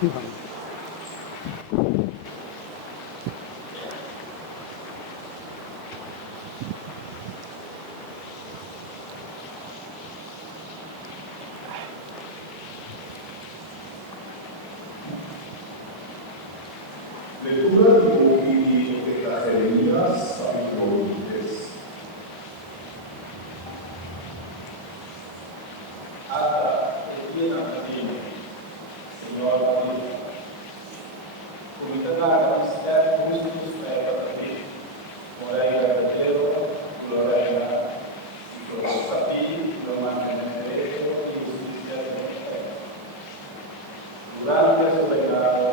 Lectura di Jeremías, capítulo 23. Hasta el día matino, Señor, comitada a capacidade justos para ter, moraia verdadeiro, glória e filosofia, lo mantenimento e justiça de Deus. Durante su reinado,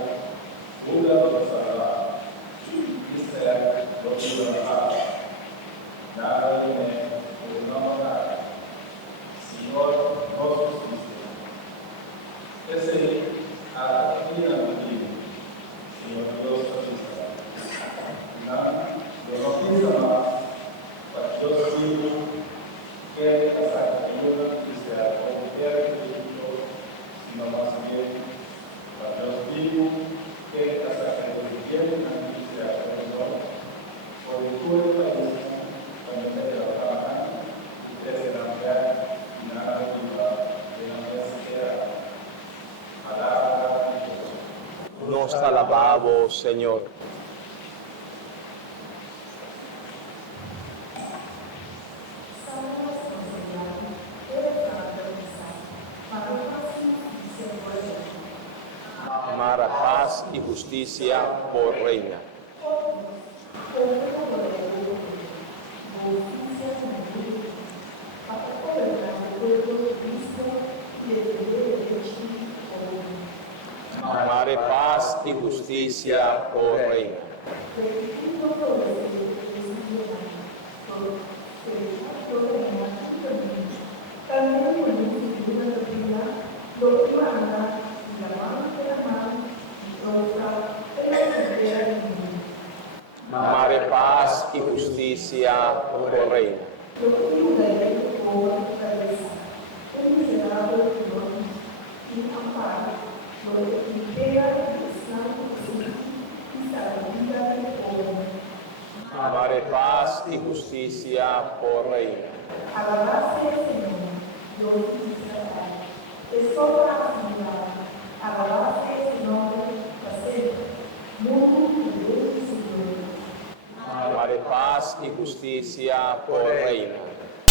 Buda lo pasará, Israel lo llevará, nada de él, no habrá, Señor, no justicia. Ese a la Señor Dios justicia. Lo no piensa más, para Dios mismo, que la sacrificio Israel como quiere que sino más bien para Dios mismo, que la sacrificio Israel por el puro país, cuando se trabajan, ustedes se dan y nada de la siquiera palabra de Dios. Nos alabamos, Señor. Amar, paz y justicia por reina. Amar, paz y justicia por reina. Amar, paz y justicia por reina. Amar, paz y justicia por reina. Alabase